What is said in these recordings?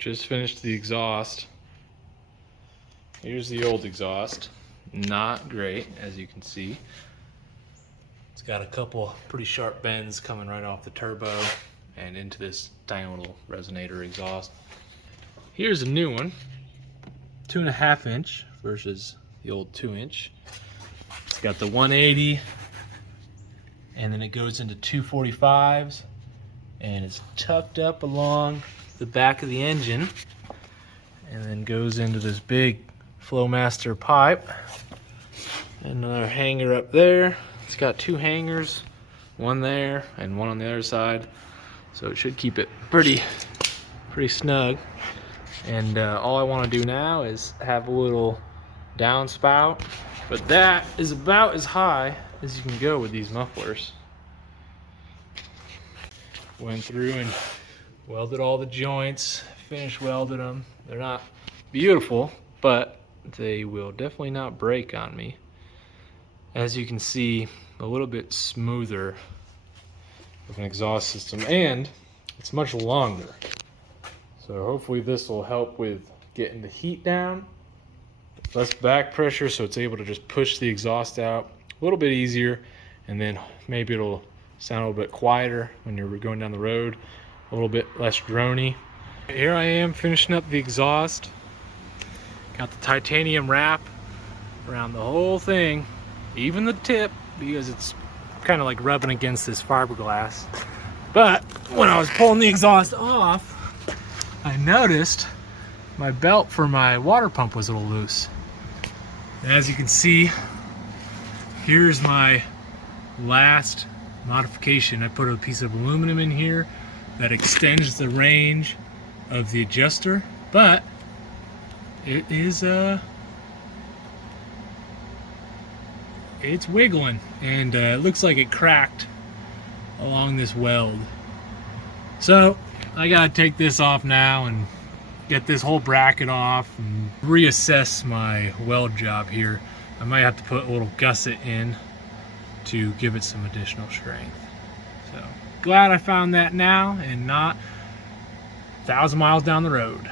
Just finished the exhaust. Here's the old exhaust. Not great, as you can see. It's got a couple pretty sharp bends coming right off the turbo and into this tiny little resonator exhaust. Here's a new one, 2.5 inch versus the old 2-inch. It's got the 180, and then it goes into 245s, and it's tucked up along the back of the engine, and then goes into this big Flowmaster pipe. And another hanger up there. It's got 2 hangers, one there and one on the other side, so it should keep it pretty snug. And all I want to do now is have a little downspout, but that is about as high as you can go with these mufflers. Went through and welded all the joints, finish welded them. They're not beautiful, but they will definitely not break on me. As you can see, a little bit smoother of an exhaust system, and it's much longer. So hopefully this will help with getting the heat down, less back pressure, so it's able to just push the exhaust out a little bit easier, and then maybe it'll sound a little bit quieter when you're going down the road, a little bit less droney. Here I am finishing up the exhaust. Got the titanium wrap around the whole thing, even the tip, because it's kind of like rubbing against this fiberglass. But when I was pulling the exhaust off, I noticed my belt for my water pump was a little loose. And as you can see, here's my last modification. I put a piece of aluminum in here that extends the range of the adjuster, but it is it's wiggling, and it looks like it cracked along this weld. So I gotta take this off now and get this whole bracket off and reassess my weld job here. I might have to put a little gusset in to give it some additional strength. So glad I found that now and not 1,000 miles down the road.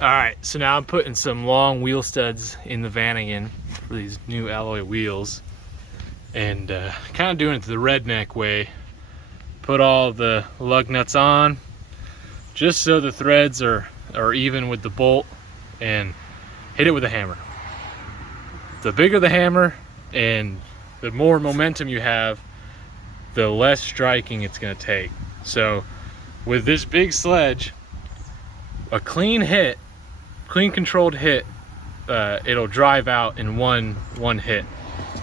Alright, so now I'm putting some long wheel studs in the Vanagon for these new alloy wheels, and kind of doing it the redneck way. Put all the lug nuts on just so the threads are even with the bolt, and hit it with a hammer. The bigger the hammer and the more momentum you have, the less striking it's going to take. So with this big sledge, a clean controlled hit, it'll drive out in one hit.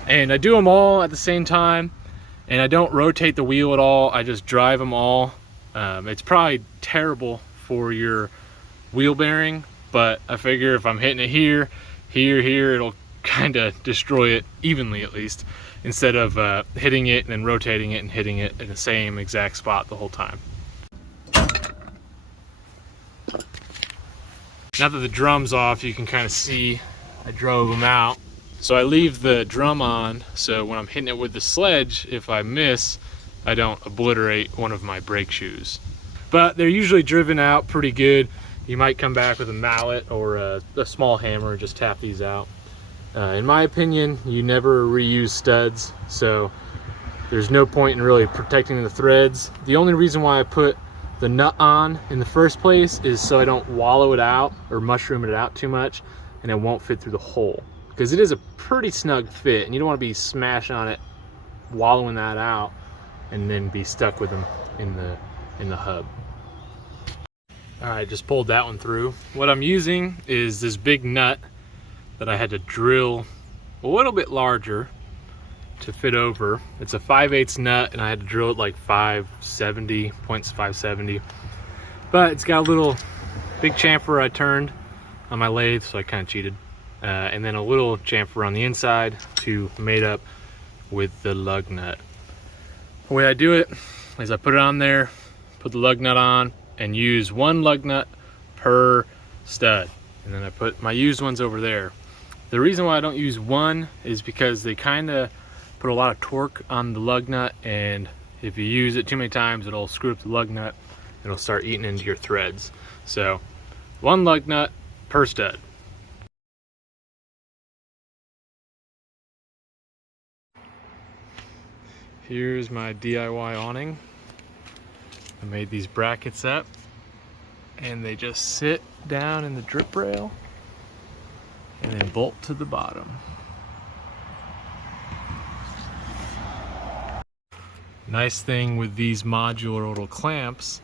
And I do them all at the same time, and I don't rotate the wheel at all. I just drive them all. It's probably terrible for your wheel bearing, but I figure if I'm hitting it here, it'll kind of destroy it evenly, at least, instead of hitting it and then rotating it and hitting it in the same exact spot the whole time. Now that the drum's off, you can kind of see I drove them out. So I leave the drum on, so when I'm hitting it with the sledge, if I miss, I don't obliterate one of my brake shoes. But they're usually driven out pretty good. You might come back with a mallet or a small hammer and just tap these out. In my opinion, you never reuse studs, so there's no point in really protecting the threads. The only reason why I put the nut on in the first place is so I don't wallow it out or mushroom it out too much and it won't fit through the hole, because it is a pretty snug fit and you don't want to be smashing on it, wallowing that out, and then be stuck with them in the hub. All right, just pulled that one through. What I'm using is this big nut that I had to drill a little bit larger to fit over. It's a 5/8 nut, and I had to drill it like 570, 0.570. But it's got a little big chamfer I turned on my lathe, so I kind of cheated. And then a little chamfer on the inside to mate up with the lug nut. The way I do it is I put it on there, put the lug nut on, and use one lug nut per stud. And then I put my used ones over there. The reason why I don't use one is because they kind of put a lot of torque on the lug nut, and if you use it too many times, it'll screw up the lug nut and it'll start eating into your threads. So one lug nut per stud. Here's my DIY awning. I made these brackets up and they just sit down in the drip rail and then bolt to the bottom. Nice thing with these modular little clamps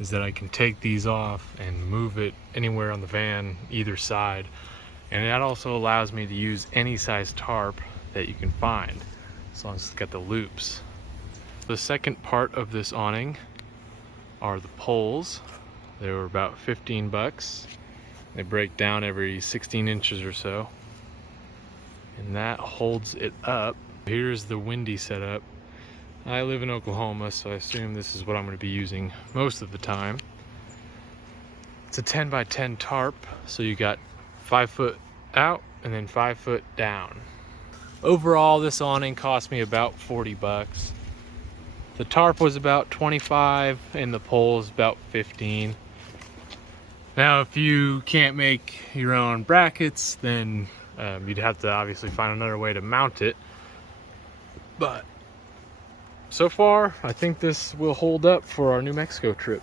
is that I can take these off and move it anywhere on the van, either side. And that also allows me to use any size tarp that you can find, as long as it's got the loops. The second part of this awning are the poles. They were about 15 bucks. They break down every 16 inches or so. And that holds it up. Here's the windy setup. I live in Oklahoma, so I assume this is what I'm going to be using most of the time. It's a 10 by 10 tarp, so you got 5 foot out and then 5 foot down. Overall, this awning cost me about 40 bucks. The tarp was about 25 and the poles about 15. Now, if you can't make your own brackets, then you'd have to obviously find another way to mount it. But so far, I think this will hold up for our New Mexico trip.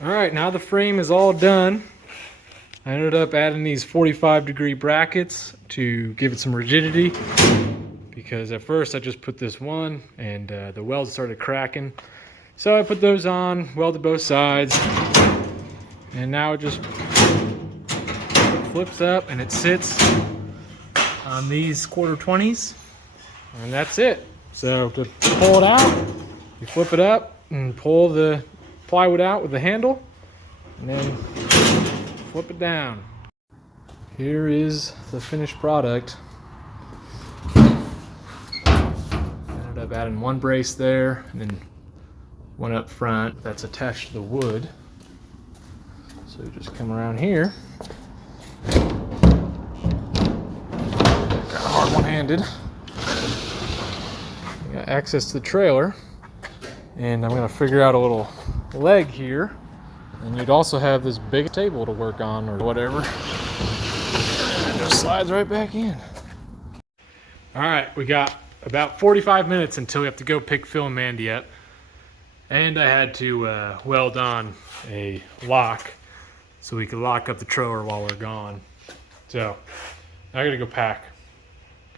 All right, now the frame is all done. I ended up adding these 45-degree brackets to give it some rigidity, because at first I just put this one and the welds started cracking. So I put those on, welded both sides, and now it just flips up and it sits on these 1/4-20s, and that's it. So to pull it out, you flip it up and pull the plywood out with the handle, and then flip it down. Here is the finished product. Ended up adding one brace there and then one up front that's attached to the wood. So you just come around here. Kind of hard one-handed. You got access to the trailer, and I'm gonna figure out a little leg here. And you'd also have this big table to work on or whatever. And it just slides right back in. All right, we got about 45 minutes until we have to go pick Phil and Mandy up. And I had to weld on a lock so we could lock up the trailer while we're gone. So I gotta go pack.